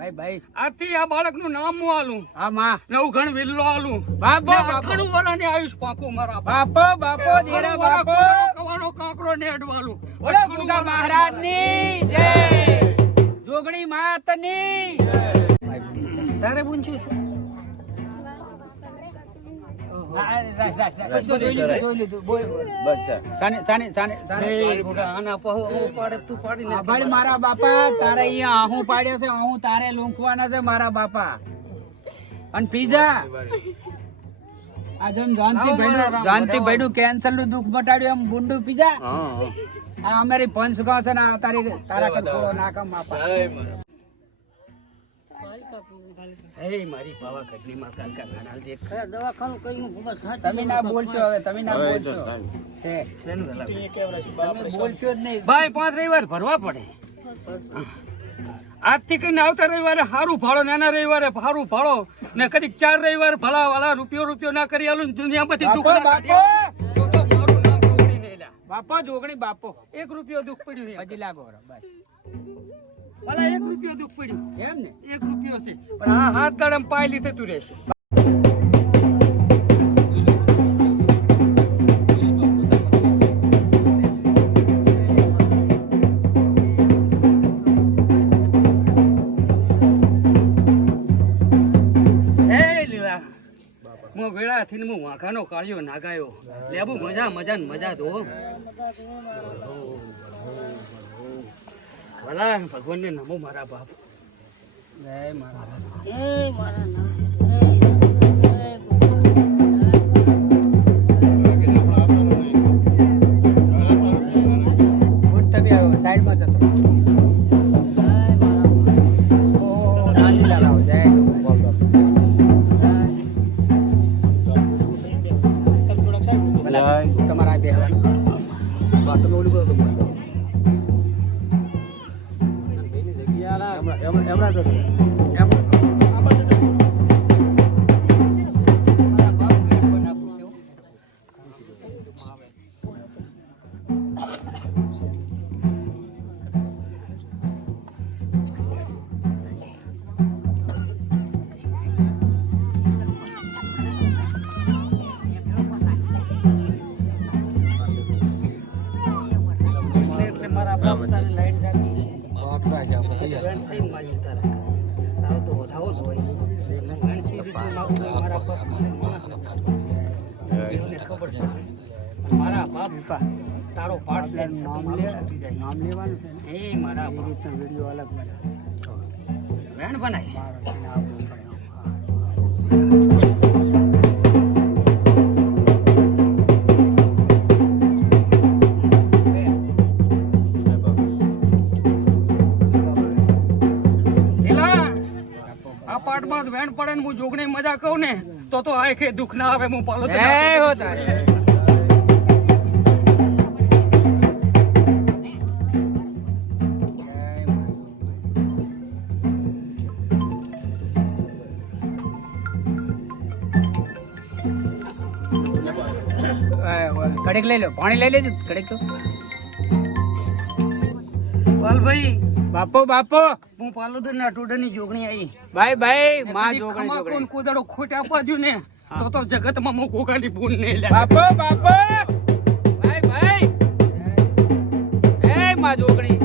ભાઈ ભાઈ. આથી આ બાળકનું નામ હું આલું? હા માં. નવઘણ વિલ્લો આલું. બાપો બાપો. આયુષ પાકું મારા બાપો બાપો દેરા બાપો. કવાનો કાંકરો ને અડવાલું. બોલો ગુગા મહારાજ જય. જોગણી માતની તારે પૂછ્યું છે? મારા બાપા તારે અહીંયા આહું પાડ્યા છે આહું તારે લૂંખવાના છે મારા બાપા. અને પીઝા જાનતીભાઈ નું કેન્સરનું દુઃખ મટાડ્યું એમ ગુંડુ પીઝા અમારી પંચ પંચગાંવ છે ને તારી તારા નાકમ બાપા એ મારી પાવાગઢની માં કાકા નાનાલ જે તમે ના બોલશો હવે તમે ના બોલશો. છે છે ને તમે બોલશો જ નહીં. ભાઈ પાંચ રવિવાર ભરવા પડે. આજથી કઈ આવતા રવિવારે સારું ભાડો નાના રવિવારે સારું ભાડો ને કદી ચાર રવિવાર ભલા વાલા રૂપિયો રૂપિયો ના કરી આલું ને દુનિયામાંથી દુઃખ. બાપો! જોગણી બાપો. એક રૂપિયો દુઃખ પડ્યું હજી લાગો બસ. ભલા એક રૂપિયો દુઃખ પડ્યું. એમ ને? એક રૂપિયો છે. પણ આ હાથ દાડમ પાય લીધે તું રહેશે. હે લીલા હું વેળા થઈને હું વાઘાનો કાળિયો નાગાયો. લેબુ મજા મજા ને મજા દો ભલા ભગવાનને નમો મારા બાપ. જય મારા જતો ઓ, જય તમારા બે. બા, તમે ઓલું કરો તો બોલો. ખબર છે મારા બાપ તારો પાઠ નામ મારું લે- છૂટી જાય. નામ લેવાનું એ મારા એ વીડિયો અલગ બનાવો વેણ હું જોગને મજા કહું ને તો તો આખે દુઃખ ના આવે હું પાલો કડક લઈ લો. પાણી લઈ લેજો કડક તો. પાલભાઈ બાપો બાપો. હું પાલુદર ના ટોડાની જોગણી આવી. ભાઈ ભાઈ માં જોગણી કોણ જોગણી. કોદાડો ખોટ આપવા દ્યું ને તો તો જગતમાં મો ગોગાની ભૂલ નહીં લે. બાપો બાપો. ભાઈ ભાઈ એ માં જોગણી.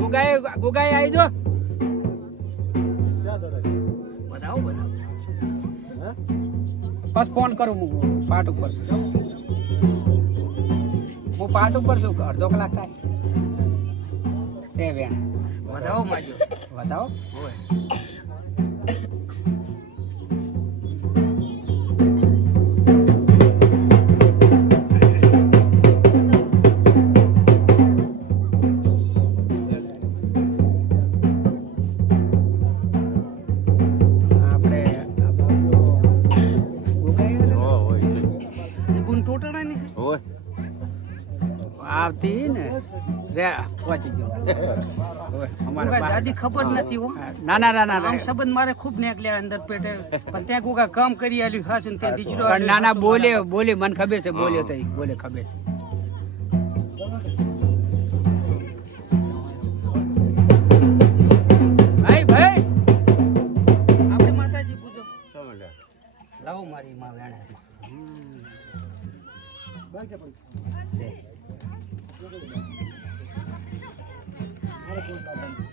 ગુગાએ ગુગાએ આવી જો. બનાવો બનાવો બસ ફોન કરું હું પાટ ઉપર છું. હું પાટ ઉપર છું અડધો કલાક થાય. છે વેણ બનાવો માજો. બતાવો આપણે આવતી ને રે પહોંચી ગયો. દાદી ખબર નથી હો. ના ના ના ના સંબંધ મારે ખૂબ નીકળ્યા અંદર પેટે. પણ ત્યાં કોકા કામ કરી આલ્યું હા ને ત્યાં દીચરો પણ ના ના બોલે બોલે મને ખબર છે બોલ્યો તો બોલે ખબર છે. ભાઈ ભાઈ! આપણે માતાજી લાવો મારી માં વેણા. Thank you.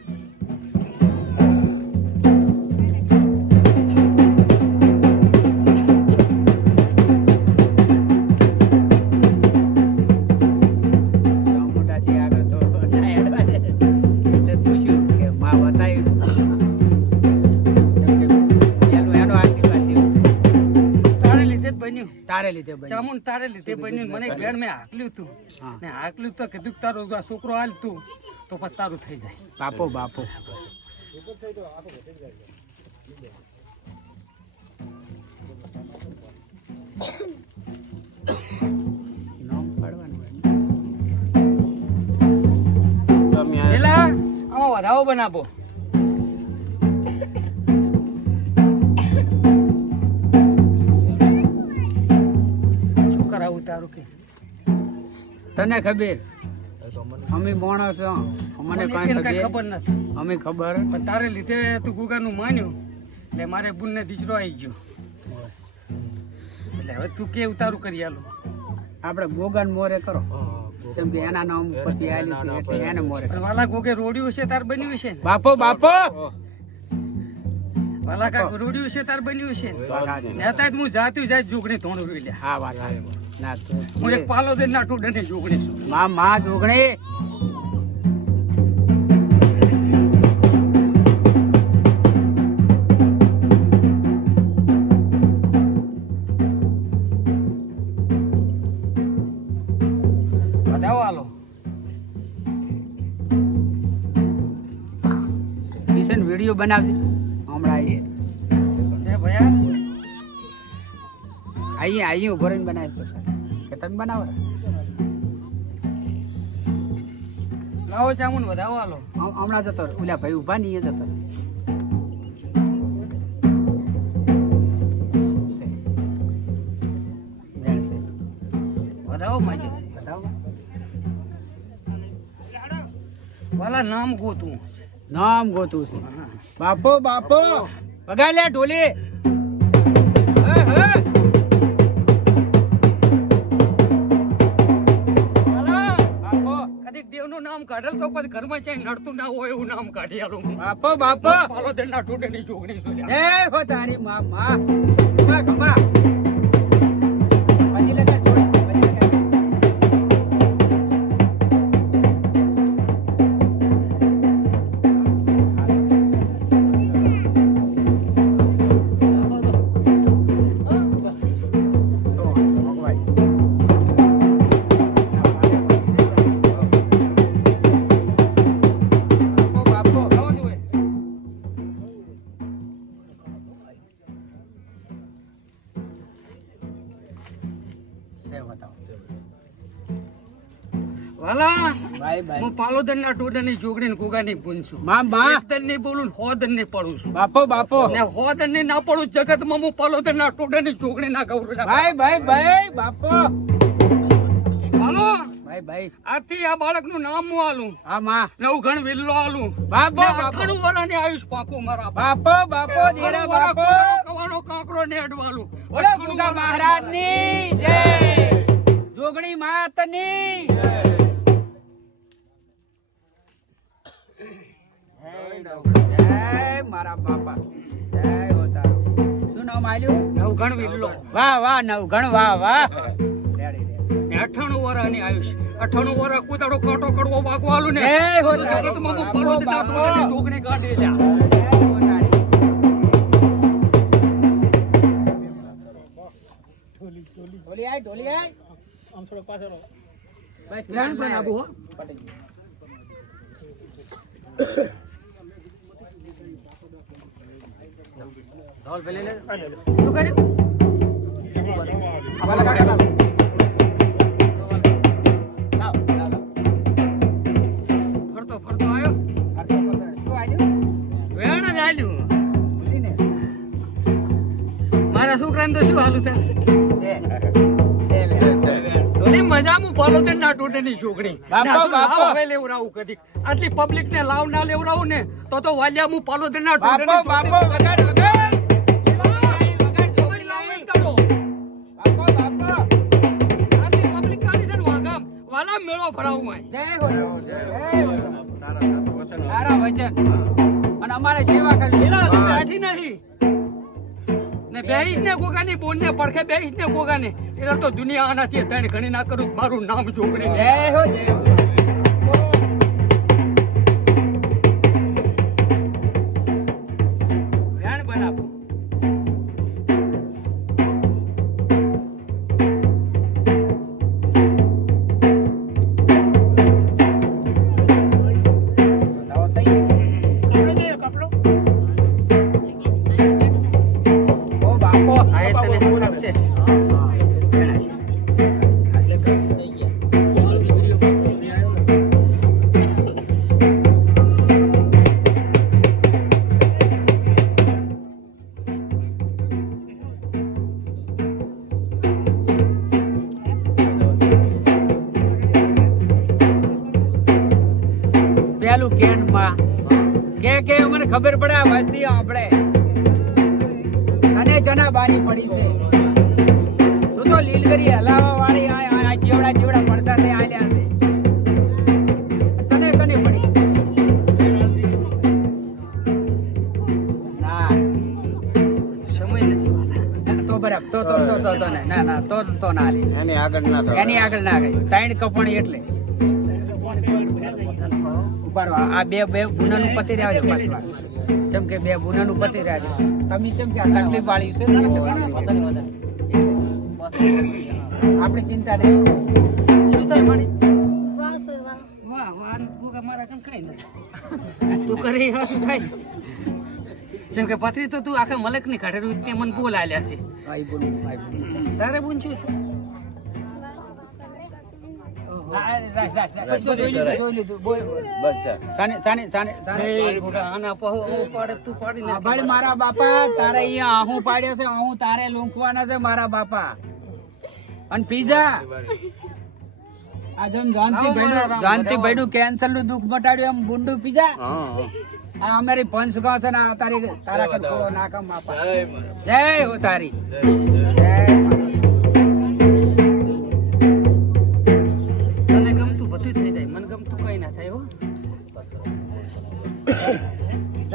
તારે લીધે. ચામુંડ તારે લીધે બન્યું મને ઘેર મેં હાકલ્યું તું. ને હાકલ્યું તો કીધું કે તારો આ છોકરો હાલ તું તો પછી તારું થઈ જાય. બાપો બાપો. વધાવો બનાવો. તારું કે. તને ખબર? અમે માણસ છો. અમને મને કાંઈ ખબર? નથી. અમે ખબર. પણ તારે લીધે તું ગુગાનું માન્યું. એટલે મારે બુનને દીકરો આવી ગયો. એટલે હવે તું કેવું તારું કરી આલું. આપણે ગોગન મોરે કરો. કેમ કે એના નામ પરથી આવેલી છે એટલે એને મોરે વાલા ગોગે રોડ્યું છે તાર બન્યું છે બાપો બાપો! વાલા કાંઈક છે તાર બન્યું છે. ને. નેતા હું જાતું જાય જોગણી ધોણ રૂઈ લે. હા વાત. ના હું એક પાલો દે ના ટુડે જોગણી છું. મા મા જોગણી. વીડિયો બનાવજે. આવીએ ઊભો રહીને બનાવી તો કે તમે બનાવો? લાવો ચામુન વધાવો હાલો હમ- હમણાં જતો. ઓલા ભાઈ ઊભા નહીં જતો. છે. છે. વધાવો માજો બતાવો. વાલા નામ ગોતું નામ ગોતું છે બાપો બાપો લે ઢોલી કાઢેલ તો પછી ઘરમાં ચાઈ નડતું ના હોય એવું નામ કાઢી આલું બાપા બાપો. પાલો દે ના જોગણી છું એ હો તારી મામા. માં ખમા વાલા બાય બાય. હું પાલોદર ના ટોડે ની જોગણી ગોગા ની પૂન છું માં માં એકદનની બોલું હોદનની પડું છું. બાપો બાપો. ને હોદનની ના પડું જગતમાં હું પાલોદર ના ટોડે ની ગૌરવ ભાઈ ભાઈ ભાઈ બાપો. હાલો. ભાઈ ભાઈ આથી આ બાળકનું નામ હું આલું. હા માં. નવઘણ વિલ્લો આલું. બાપો બાપો. અઠાણું આયુષ પાપો મારા બાપો. બાપો દેરા બાપો. કવાનો કાંકરો ને અડવાલું. મહારાજની જય. જોગણી માતની જય. મારા બાપા. જય હો તારું શું નામ આલ્યું નવઘણ વિલ્લો વાહ વાહ નવઘણ વાહ વાહ. ને અઠાણું વર્ષની આયુષ અઠાણું વર્ષ કાંટો કડવો ને. જય તો તારી હું બાપો, પાલોદર ના કાઢી લ્યા. જય ઢોલી આય. બસ પણ આબુ હો પટી ગયું. ઢોલ પેલી લે શું કર્યું મારા છોકરાને તો શું હાલું થાય? છે છે લે. ઓલી મજા હું ના ટોટે ની છોકરી હવે લેવડાવું કદી આટલી પબ્લિક ને લાવ ના લેવડાવું ને તો તો વાલ્યા હું પાલોદર ના ટોટે ભરાવું હોય જય હો તારા વચન અને અમારે સેવા પેલા તો બેઠી નહીં. ને બેહીશ ને બોન ને પડખે બેહીશ ને ગોગાને. એટલે તો દુનિયા આનાથી અત્યારે ઘણી ના કરું મારું નામ જોગડી જય હો જય હો. ખબર પડે આ વસ્તી આપણે. અને જના બારી પડી છે. તું તો લીલગરી હલાવા વાળી આ ચેવડા ચેવડા પડતા તે આલ્યા છે. તને કને પડી? ના. સમય નથી તો બરાબર. તો તો તો તો તો ને ના ના તો તો ના લે એની આગળ ના તો એની આગળ ના ગઈ. ત્રણ કપણી એટલે. આ બે બે ગુનાનું પતિ રહ્યા છે પાછળ. જેમ કે બે ગુનાનું પતિ રહ્યા છે. તમે જેમ કે આ તકલીફ વાળી છે? આપણે ચિંતા નહીં. શું થાય મારી વાહ વાહ મારા કેમ કઈ નથી? તું કરી શું થાય? જેમ કે પથરી તો તું આખા મલકની કાઢેલું તે મને બોલ આલ્યા છે. આઈ બોલું આઈ બોલું. તારે પૂછ્યું છે? મારા બાપા તારે અહીંયા આહું પાડ્યો છે આહું તારે લૂંખવાના છે મારા બાપા. અને પીઝા આ જેમ જાનતીભાઈ જાનતીભાઈ નું કેન્સરનું દુઃખ મટાડ્યું એમ બુંડુ પીઝા. આ અમારી પંચગાંવ છે ને તારી તારા નાકમ બાપા જય હો તારી.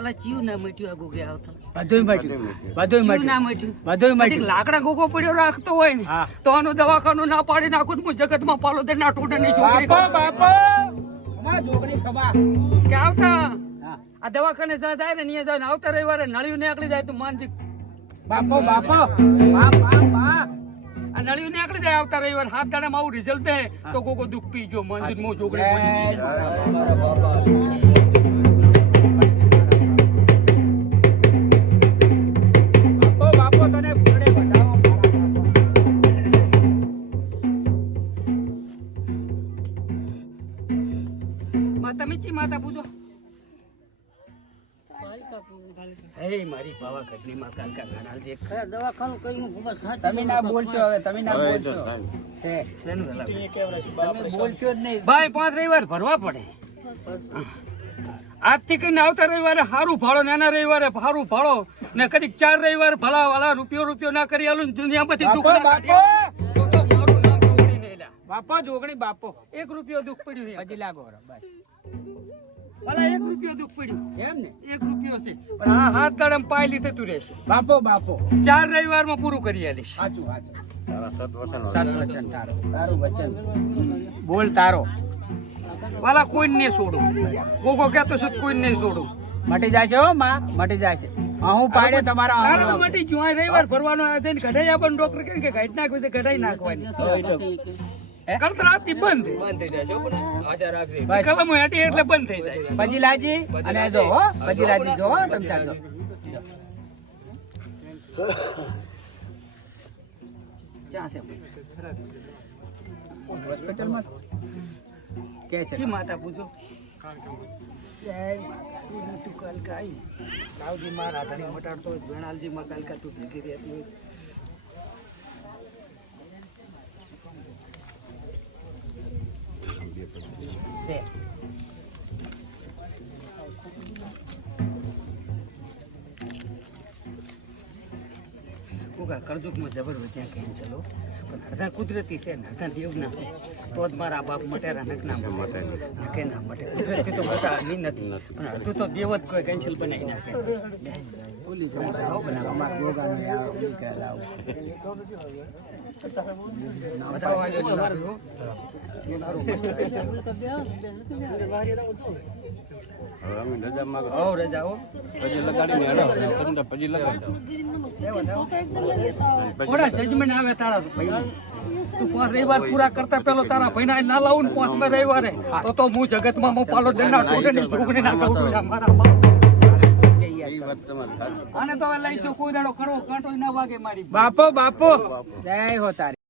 ઓલા ચીવ ના મટ્યું આ ગોગે આવતા. બધુંય મટ્યું બધુંય મટ્યું ના મટ્યું મટ્યું મટ્યું લાકડા ગોગો પડ્યો રાખતો હોય ને તો આનું દવાખાનું ના પાડી નાખું તો હું જગતમાં પાલોદર ના ટોડે ની છોકરી બાપા બાપો. અમાર જોગણી ખબા કે આવતા? આ દવાખાને જા જાય ને અહીંયા જાય ને આવતા રવિવારે નળિયું નીકળી જાય તો માનજી બાપો બાપો. બાપ બાપ બાપ આ નળિયું નીકળી જાય આવતા રવિવાર. હાથ દાડામાં આવું રિઝલ્ટ બે તો ગોગો દુઃખ પી જો મંદિર મો જોગડી મારી પાવાગઢની માં કાકા નાણાલ જે તમે ના બોલશો હવે તમે ના હવે એ તો બોલશો. થાય. છે શેનું તમે બોલશો જ નહીં. ભાઈ પાંચ રવિવાર ભરવા પડે. આજથી કઈ આવતા રવિવારે સારું ભાડો નાના રવિવારે સારું ભાડો ને કદીક ચાર રવિવાર ભલા વાળા રૂપિયો રૂપિયો ના કરી આલું દુનિયા દુઃખ લ્યા. બાપો! જોગણી બાપો. એક રૂપિયો દુઃખ પડ્યું હજી લાગો બસ ભલા એક રૂપિયો દુઃખ પડ્યું. એમ ને? એક રૂપિયો છે. પણ આ હાથ દાડમ પાય લીધે તું રહેશે. બાપો બાપો. ચાર રવિવારમાં પૂરું કરી આલીશ. સાચું સાચું. સત વચન સાત વચન તારો. તારું વચન. બોલ તારો. વાલા કોઈને નહીં છોડું. ગોગો કહેતો છે કોઈને નહીં છોડું. મટી જાય છે હો માં. મટી જાય છે હું પાડે તમારા તારે મટી ગયું રવિવાર ભરવાનો આ થઈને કઢાઈ આપણને ડોક્ટર કહે કે કાઢી નાખવી કઢાઈ નાખવાની. કળતરાથી બંધ બસ કલમ હેટી એટલે બંધ થઈ જાય. પછી લાજી અને જો હો પછી લાજી જો હો તમે ચાલો ક્યાં છે. હોસ્પિટલમાં? કે છે? જી માતા પૂછો તું તું કાલકા આઈ. લાવજી માં રાધાની મટાડતો હોય, વેણાલજી માં કલકા તું ભેગી રહેતી કરજુકમાં જબર વધ્યા કેમ ચલો. પણ અડધા કુદરતી છે ને અડધા દેવના છે. તો જ મારા બાપ મટેરા નક ના મટે. નાખે ના મટે. કુદરતી તો બધા નહીં નથી. પણ અડધું તો દેવ જ કોઈ કેન્સલ બનાવી નાખે. ગ્રાન્ટ અમારા રવિવાર પૂરા કરતા પેલો તારા ભાઈ ના લાવું ને પાંચમા રવિવારે તો તો હું જગતમાં હું પાલો દંડા ટોટે ની ના કહું મારા આને તો હવે લઈ જો કોઈ દાડો કરો કાંટો ના વાગે મારી. બાપો. બાપો. જય હો તારી.